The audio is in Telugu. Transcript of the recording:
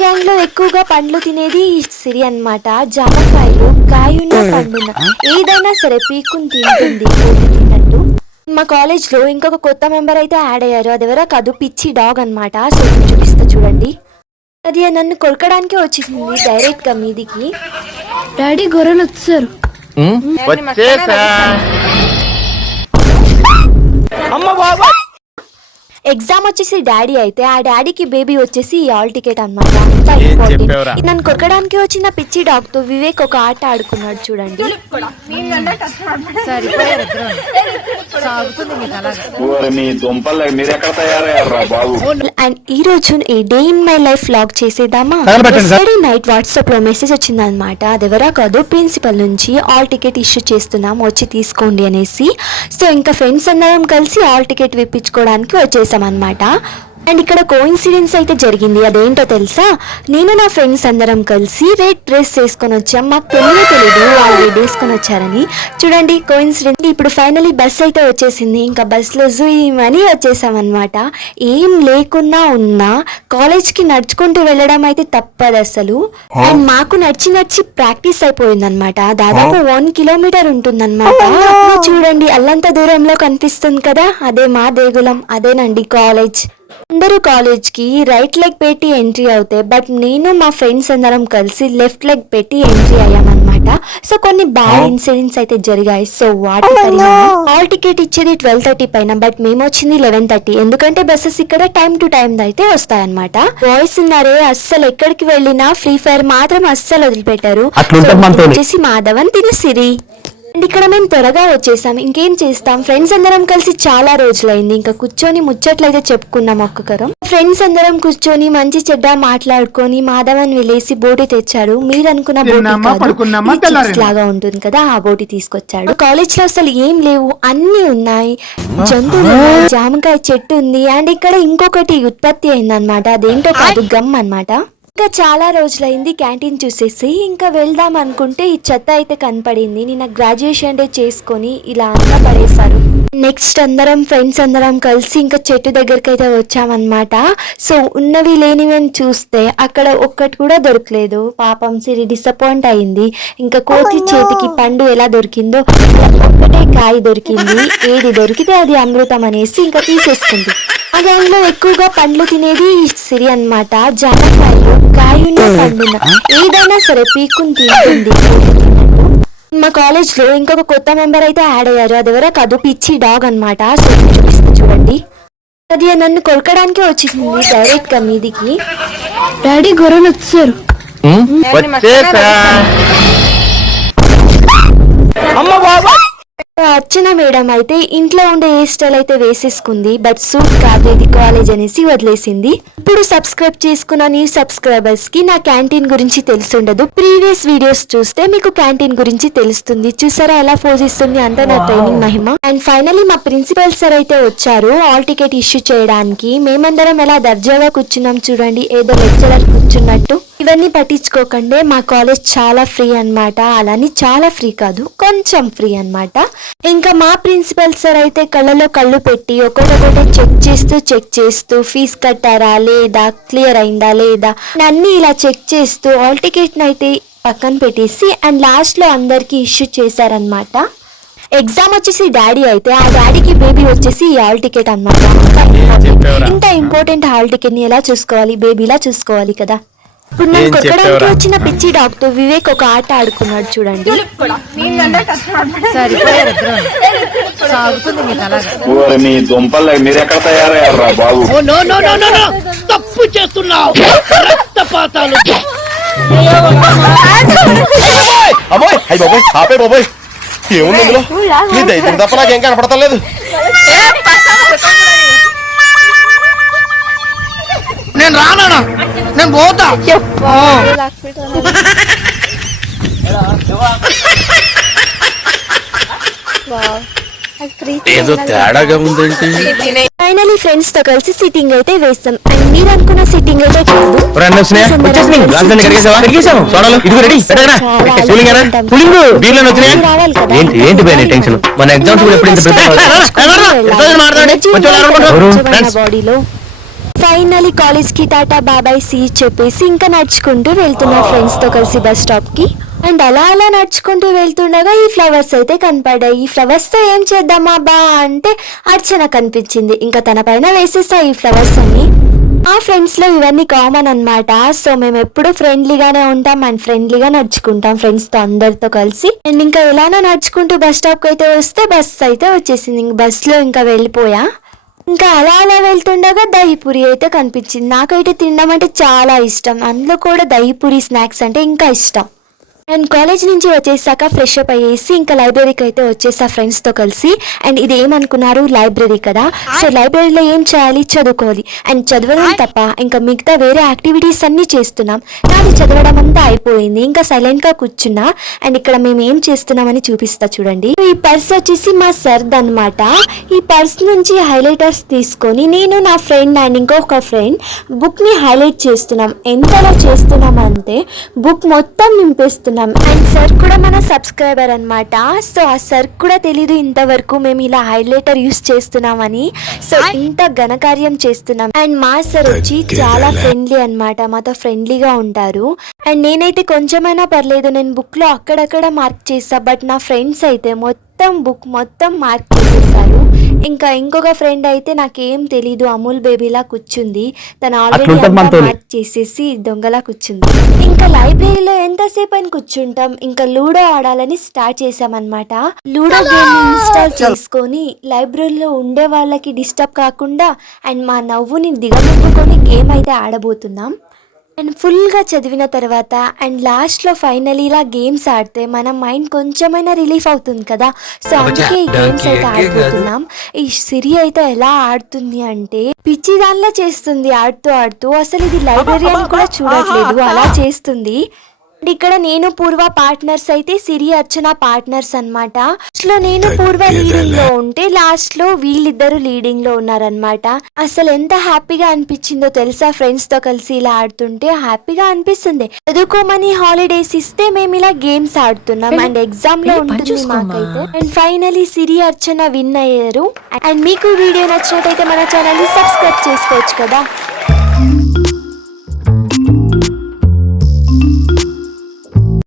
గ్యాంగ్ లో ఎక్కువగా పండ్లు తినేది సిరి అన్నమాట. జామకాయలు, కాయున్న పండున్న ఏదైనా సరే పీక్కుని తింటుంది తిన్నట్టు. మా కాలేజ్ లో ఇంకొక కొత్త మెంబర్ అయితే యాడ్ అయ్యారు. అది ఎవరో కాదు, పిచ్చి డాగ్ అన్నమాట. సో చూపిస్తా చూడండి. అది నన్ను కొరకడానికే వచ్చేసింది డైరెక్ట్ గా మీదికి. డాడీ గొర్రెలు వచ్చారు. ఎగ్జామ్ వచ్చేసి డాడీ అయితే ఆ డాడీకి బేబీ వచ్చేసి ఆల్ టికెట్ అన్నమాట. నన్ను కొరకడానికి వచ్చిన పిచ్చి డాగ్ తో వివేక్ ఒక ఆట ఆడుకున్నాడు చూడండి. అండ్ ఈ రోజు ఈ day in my life vlog చేసేద్దామా. ఎస్టర్డే నైట్ వాట్సాప్ లో మెసేజ్ వచ్చింది అనమాట. అది ఎవరా కాదు, ప్రిన్సిపల్ నుంచి ఆల్ టికెట్ ఇష్యూ చేస్తున్నాం, వచ్చి తీసుకోండి అనేసి. సో ఇంకా ఫ్రెండ్స్ అందరం కలిసి ఆల్ టికెట్ విప్పించుకోవడానికి వచ్చేసాం అనమాట. అండ్ ఇక్కడ కోఇన్సిడెన్స్ అయితే జరిగింది. అదేంటో తెలుసా, నేను నా ఫ్రెండ్స్ అందరం కలిసి రెడ్ డ్రెస్ వేసుకొని వచ్చాం. మాకు తెలీదు వాళ్ళు రెడ్ వేసుకొని వచ్చారని. చూడండి కోఇన్సిడెన్స్. ఇప్పుడు ఫైనలీ బస్ అయితే వచ్చేసింది. ఇంకా బస్లో జూమని వచ్చేసాం అనమాట. ఏం లేకున్నా ఉన్నా కాలేజ్కి నడుచుకుంటూ వెళ్ళడం అయితే తప్పదు అసలు. అండ్ మాకు నడిచి ప్రాక్టీస్ అయిపోయింది అనమాట. దాదాపు 1 కిలోమీటర్ ఉంటుందన్నమాట. చూడండి అల్లంత దూరంలో కనిపిస్తుంది కదా, అదే మా దేగులం, అదేనండి కాలేజ్. అందరూ కాలేజ్ కి రైట్ లెగ్ పెట్టి ఎంట్రీ అవుతాయి, బట్ నేను మా ఫ్రెండ్స్ అందరం కలిసి లెఫ్ట్ లెగ్ పెట్టి ఎంట్రీ అయ్యామన్నమాట. సో కొన్ని బ్యాడ్ ఇన్సిడెంట్స్ అయితే జరిగాయి. సో వాటి హాల్ టికెట్ ఇచ్చేది 12:30 పైన, బట్ మేము వచ్చింది 11:30. ఎందుకంటే బస్సెస్ ఇక్కడ టైం టు టైం అయితే వస్తాయన్నమాట. బాయ్స్ ఉన్నారే, అస్సలు ఎక్కడికి వెళ్ళినా ఫ్రీ ఫైర్ మాత్రం అస్సలు వదిలిపెట్టారు. వచ్చేసి మాధవన్, తిని సిరి. అండ్ ఇక్కడ మేము త్వరగా వచ్చేసాం. ఇంకేం చేస్తాం, ఫ్రెండ్స్ అందరం కలిసి చాలా రోజులైంది. ఇంకా కూర్చొని ముచ్చట్లయితే చెప్పుకున్నాం ఒక్కొక్కరం. ఫ్రెండ్స్ అందరం కూర్చొని మంచి చెడ్డ మాట్లాడుకొని మాధవన్ వెళ్ళేసి బోటి తెచ్చాడు. మీరు అనుకున్న బోటి లాగా ఉంటుంది కదా, ఆ బోటి తీసుకొచ్చాడు. కాలేజ్ లో అసలు ఏం లేవు, అన్ని ఉన్నాయి. జంతువులు, జామకాయ చెట్టు ఉంది. అండ్ ఇక్కడ ఇంకొకటి ఉత్పత్తి అయింది అనమాట. అదేంటో కాదు, గమ్ అన్నమాట. ఇంకా చాలా రోజులైంది క్యాంటీన్ చూసేసి ఇంకా వెళ్దాం అనుకుంటే ఈ చెత్త అయితే కనపడింది. నిన్న గ్రాడ్యుయేషన్ డే చేసుకొని ఇలా అంతా పడేశారు. నెక్స్ట్ అందరం ఫ్రెండ్స్ అందరం కలిసి ఇంకా చెట్టు దగ్గరికి అయితే వచ్చామన్నమాట. సో ఉన్నవి లేనివి చూస్తే అక్కడ ఒక్కటి కూడా దొరకలేదు. పాపం సిరి డిసప్పాయింట్ అయింది. ఇంకా కోతి చేతికి పండు ఎలా దొరికిందో ఒక్కటే కాయ దొరికింది. ఏది దొరికితే అది అమృతం అనేసి ఇంకా తీసేసుకుంది. ఆ గ్యాంగ్ లో ఎక్కువగా పండ్లు తినేది సిరి అన్నమాట. జామకాయలు, కాయున్న పండున్న ఏదైనా సరే పీక్కుని తింటుంది. మా కాలేజ్ లో ఇంకొక కొత్త మెంబర్ అయితే యాడ్ అయ్యారు. అది ఎవరో కాదు, పిచ్చి డాగ్ అన్నమాట. సో చూపిస్తా చూడండి. అది నన్ను కొరకడానికే వచ్చేసింది డైరెక్ట్ గా మీదికి. డాడీ గొర్రెలు వచ్చారు. అర్చన మేడం అయితే ఇంట్లో ఉండే హెయిర్ స్టైల్ అయితే వేసేసుకుంది, బట్ సూట్ కాదు ఇది కాలేజ్ అనేసి వదిలేసింది. ఇప్పుడు సబ్స్క్రైబ్ చేసుకున్న న్యూ సబ్స్క్రైబర్స్ కి నా క్యాంటీన్ గురించి తెలుసుండదు. ప్రీవియస్ వీడియోస్ చూస్తే మీకు క్యాంటీన్ గురించి తెలుస్తుంది. చూసారా ఎలా ఫోజ్ ఇస్తుంది, అంతా నా ట్రైనింగ్ మహిమ. అండ్ ఫైనలీ మా ప్రిన్సిపల్ సార్ అయితే వచ్చారు ఆల్ టికెట్ ఇష్యూ చేయడానికి. మేమందరం ఎలా దర్జాగా కూర్చున్నాం చూడండి, ఏదో లెక్చరర్ కూర్చున్నట్టు. ఇవన్నీ పట్టించుకోకండి, మా కాలేజ్ చాలా ఫ్రీ అన్నమాట. అలాని చాలా ఫ్రీ కాదు, కొంచెం ఫ్రీ అన్నమాట. ఇంకా మా ప్రిన్సిపల్ సార్ అయితే కళ్ళలో కళ్ళు పెట్టి ఒక్కొక్కటి చెక్ చేస్తూ ఫీజు కట్టారా లేదా, క్లియర్ అయిందా లేదా అన్ని ఇలా చెక్ చేస్తూ ఆల్ టికెట్ అయితే పక్కన పెట్టేసి అండ్ లాస్ట్ లో అందరికి ఇష్యూ చేశారనమాట. ఎగ్జామ్ వచ్చేసి డాడీ అయితే ఆ డాడీకి బేబీ వచ్చేసి ఆల్ టికెట్ అన్నమాట. ఇంత ఇంపార్టెంట్ హాల్ టికెట్ ని ఎలా చూసుకోవాలి, బేబీలా చూసుకోవాలి కదా. ఇప్పుడు నన్ను కొట్టడానికి వచ్చిన పిచ్చి డాగ్ తో వివేక్ ఒక ఆట ఆడుకున్నాడు చూడండి. తప్పు చేస్తున్నావు, రక్తపాతాలు. ఏముంది ఇందులో, నీ దైత్యం తప్ప నాకేం కనపడతలేదు. నేను రానా, నేను పోతా. ఏదో తేడాగా ఉందేంటి. ఫైనలీ ఫ్రెండ్స్ తో కలిసి సిట్టింగ్ అయితే వేస్తాం. అండ్ మీరు అనుకున్న సిట్టింగ్ అయితే కాదు. బాడీలో ఫైనలీ కాలేజ్ కి టాటా బాబాయ్ సీ చెప్పేసి ఇంకా నడుచుకుంటూ వెళ్తున్నా ఫ్రెండ్స్ తో కలిసి బస్ స్టాప్ కి. అండ్ అలా అలా నడుచుకుంటూ వెళ్తుండగా ఈ ఫ్లవర్స్ అయితే కనపడ్డాయి. ఈ ఫ్లవర్స్ తో ఏం చేద్దామా బా అంటే అర్చన కనిపించింది. ఇంకా తన పైన వేసేసా ఈ ఫ్లవర్స్ అన్ని. ఆ ఫ్రెండ్స్ లో ఇవన్నీ కామన్ అన్నమాట. సో మేము ఎప్పుడు ఫ్రెండ్లీగానే ఉంటాం అండ్ ఫ్రెండ్లీగా నడుచుకుంటాం ఫ్రెండ్స్ తో అందరితో కలిసి. అండ్ ఇంకా ఎలానో నడుచుకుంటూ బస్ స్టాప్ కి అయితే వస్తే బస్ అయితే వచ్చేసింది. ఇంక బస్ లో ఇంకా వెళ్ళిపోయా. ఇంకా అలా అలా వెళ్తుండగా దహిపూరి అయితే కనిపించింది. నాకైతే తినడం అంటే చాలా ఇష్టం, అందులో కూడా దహిపూరి స్నాక్స్ అంటే ఇంకా ఇష్టం. అండ్ కాలేజ్ నుంచి వచ్చేసాక ఫ్రెష్ అప్ అయ్యేసి ఇంకా లైబ్రరీకి అయితే వచ్చేసా ఫ్రెండ్స్ తో కలిసి. అండ్ ఇది ఏమనుకున్నారు, లైబ్రరీ కదా, సో లైబ్రరీలో ఏం చేయాలి, చదువుకోవాలి. అండ్ చదవడం తప్ప ఇంకా మిగతా వేరే యాక్టివిటీస్ అన్ని చేస్తున్నాం. నాది చదవడం అంతా అయిపోయింది, ఇంకా సైలెంట్ గా కూర్చున్నా. అండ్ ఇక్కడ మేము ఏం చేస్తున్నామని చూపిస్తా చూడండి. ఈ పర్స్ వచ్చేసి మా సర్ది అన్నమాట. ఈ పర్స్ నుంచి హైలైటర్స్ తీసుకొని నేను, నా ఫ్రెండ్ అండ్ ఇంకొక ఫ్రెండ్ బుక్ ని హైలైట్ చేస్తున్నాం. ఎంతలో చేస్తున్నాం అంటే బుక్ మొత్తం నింపేస్తున్నాం. అండ్ సార్ కూడా మన సబ్స్క్రైబర్ అన్నమాట. సో ఆ సార్ కూడా తెలీదు ఇంతవరకు మేము ఇలా హైలైటర్ యూస్ చేస్తున్నామని. సో ఇంత ఘనకార్యం చేస్తున్నాం. అండ్ మా సార్ వచ్చి చాలా ఫ్రెండ్లీ అన్నమాట, మాతో ఫ్రెండ్లీగా ఉంటారు. అండ్ నేనైతే కొంచెమైనా పర్లేదు, నేను బుక్ లో అక్కడక్కడ మార్క్ చేసా. బట్ నా ఫ్రెండ్స్ అయితే మొత్తం బుక్ మొత్తం మార్క్ చేసేసారు. ఇంకా ఇంకొక ఫ్రెండ్ అయితే నాకేం తెలీదు, అమూల్ బేబీలా కూర్చుంది. తను ఆల్రెడీ మార్క్ చేసేసి దొంగలా కూర్చుంది. ఇంకా లైబ్రరీలో ఎంతసేపు అని కూర్చుంటాం, ఇంకా లూడో ఆడాలని స్టార్ట్ చేసామన్నమాట. లూడో గేమ్ ఇన్స్టాల్ చేసుకొని లైబ్రరీలో ఉండే వాళ్ళకి డిస్టర్బ్ కాకుండా అండ్ మా నవ్వుని దిగమింపుకొని గేమ్ అయితే ఆడబోతున్నాం. అండ్ ఫుల్గా చదివిన తర్వాత అండ్ లాస్ట్లో ఫైనలీ ఇలా గేమ్స్ ఆడితే మన మైండ్ కొంచెమైనా రిలీఫ్ అవుతుంది కదా. సో అందుకే ఈ గేమ్స్ అయితే ఆడిపోతున్నాం. ఈ సిరి అయితే ఎలా ఆడుతుంది అంటే పిచ్చి దానిలా చేస్తుంది ఆడుతూ ఆడుతూ. అసలు ఇది లైబ్రరీ అని కూడా చూడట్లేదు, అలా చేస్తుంది. ఇక్కడ నేను పూర్వ పార్ట్నర్స్ అయితే సిరి అర్చన పార్ట్నర్స్ అన్నమాట. లో నేను పూర్వ లీడింగ్ లో ఉంటే లాస్ట్ లో వీళ్ళిద్దరు లీడింగ్ లో ఉన్నారనమాట. అసలు ఎంత హ్యాపీగా అనిపించిందో తెలుసా, ఫ్రెండ్స్ తో కలిసి ఇలా ఆడుతుంటే హ్యాపీగా అనిపిస్తుంది. చదువుకోమని హాలిడేస్ ఇస్తే మేము ఇలా గేమ్స్ ఆడుతున్నాం అండ్ ఎగ్జామ్ లో ఉంటుంది మాకైతే. And finally Siri Archana win అయ్యారు. అండ్ మీకు వీడియో నచ్చినట్టయితే మన ఛానల్ ని సబ్స్క్రైబ్ చేసుకోవచ్చు కదా.